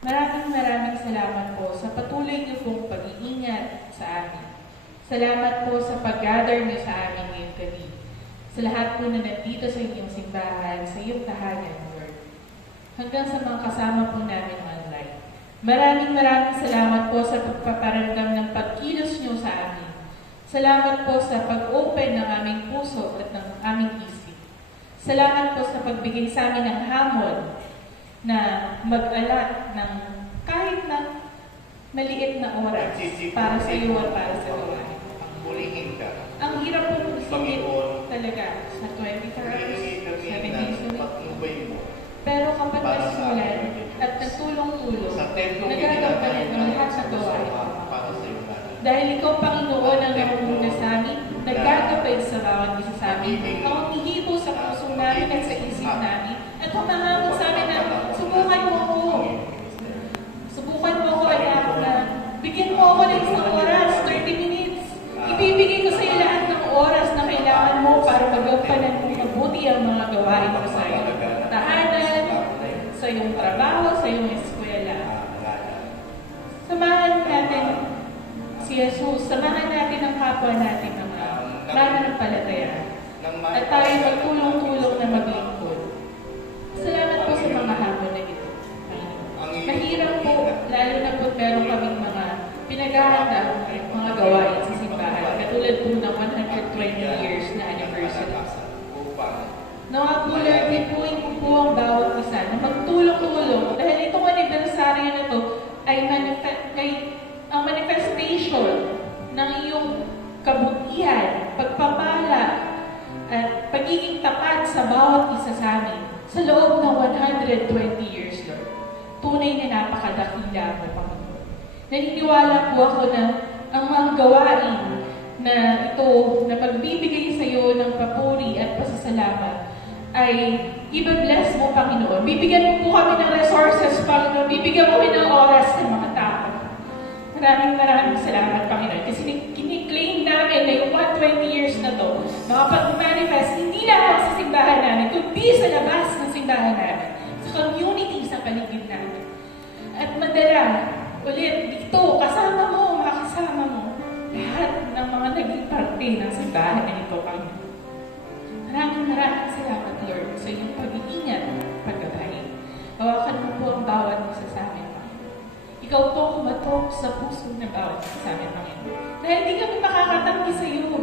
Maraming salamat po sa patuloy niyo pong pag-iingat sa amin. Salamat po sa pag-gather niyo sa amin ngayong gabi. Sa lahat po na nandito sa inyong simbahan, sa iyong tahanan, Lord. Hanggang sa mga kasama po namin online. Maraming salamat po sa pagpaparamdam ng pagkilos niyo sa amin. Salamat po sa pag-open ng aming puso at ng aming isip. Salamat po sa pagbigay sa amin ng hamon na mag-alat ng kahit na maliit na oras para sa iyo at para sa gawain. Pulingin ka. Ang hirap po isipin talaga sa 24 hours, 7 days a week. Pero kapag nasimulan at nagtulong-tulong, nagagampanan ng lahat sa gawain. Dahil ikaw, Panginoon, ang namumuna sa amin, nagagapay sa bawat isa sa amin, ang umihipo sa puso namin at sa isip namin, at humahamon sa amin na subukan mo ako. Subukan mo ako, anak, na bigyan mo ako ng isang oras, 30 minutes. Ibibigay ko sa iyo lahat ng oras na kailangan mo para magampanan mo mabuti ang mga gawain mo sa iyong tahanan, sa iyong trabaho, sa iyong eskwela. Samahan natin si Jesus, samahan natin ang kapwa natin mga mananampalataya. At tayo magtulong-tulong na maglingkod. Salamat po sa mga hamon na ito. Mahirap po, lalo na po meron kaming mga pinaghahanda mga gawain sa simbahan. Katulad po ng 120 years na anniversary. Nawa po, Lord, ipuin mo po ang bawat isa na magtulong-tulong dahil itong anibersaryo na ito ay ang manifestation ng iyong kabutihan, pagpapala, at pagiging tapat sa bawat isa sa amin sa loob ng 120 years, Lord. Tunay na napakadakila mo, Panginoon. Naniniwala po ako na ang mga gawain na ito, na pagbibigay sa iyo ng papuri at pasasalamat, ay i-bless mo, Panginoon. Bibigyan mo po kami ng resources, Panginoon. Bibigyan mo kami ng oras sa mga tao. Maraming salamat, Panginoon. Kasi kiniklaim namin na yung 120 years na to, makapag-manifest, hindi lang sa simbahan namin, kundi sa labas ng simbahan namin, sa community, sa paligid namin. At madala, ulit, dito, kasama mo, makasama mo, lahat ng mga naging parte ng simbahan na ito, Panginoon. Maraming salamat, Lord, sa iyong pag-iingat, paggabahin. Hawakan mo po ang bawat isa sa amin, Panginoon. Ikaw po kumatok sa puso ng bawat isa sa amin, Panginoon. Dahil hindi kami makakatanggi sa iyo.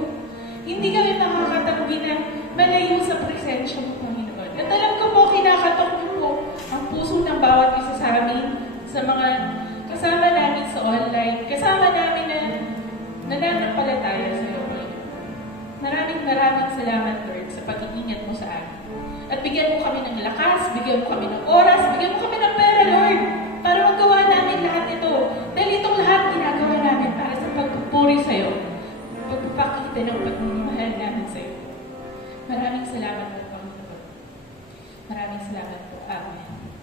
Hindi kami makakatanggi na malayo sa presensya mo, Panginoon. At alam ko po, kinakatok mo po ang puso ng bawat isa sa amin, sa mga kasama namin sa online, kasama namin na nananampalataya sa iyo, Panginoon. Maraming salamat, Lord, sa pag-iingat mo sa amin. At bigyan mo kami ng lakas, bigyan mo kami ng oras, bigyan mo kami ng pera, Lord, para magawa namin lahat ito. Dahil itong lahat ginagawa namin para sa pagpupuri sa iyo, pagpapakita ng pagmamahal namin sa iyo. Maraming salamat po, Panginoon. Maraming salamat po. Amen.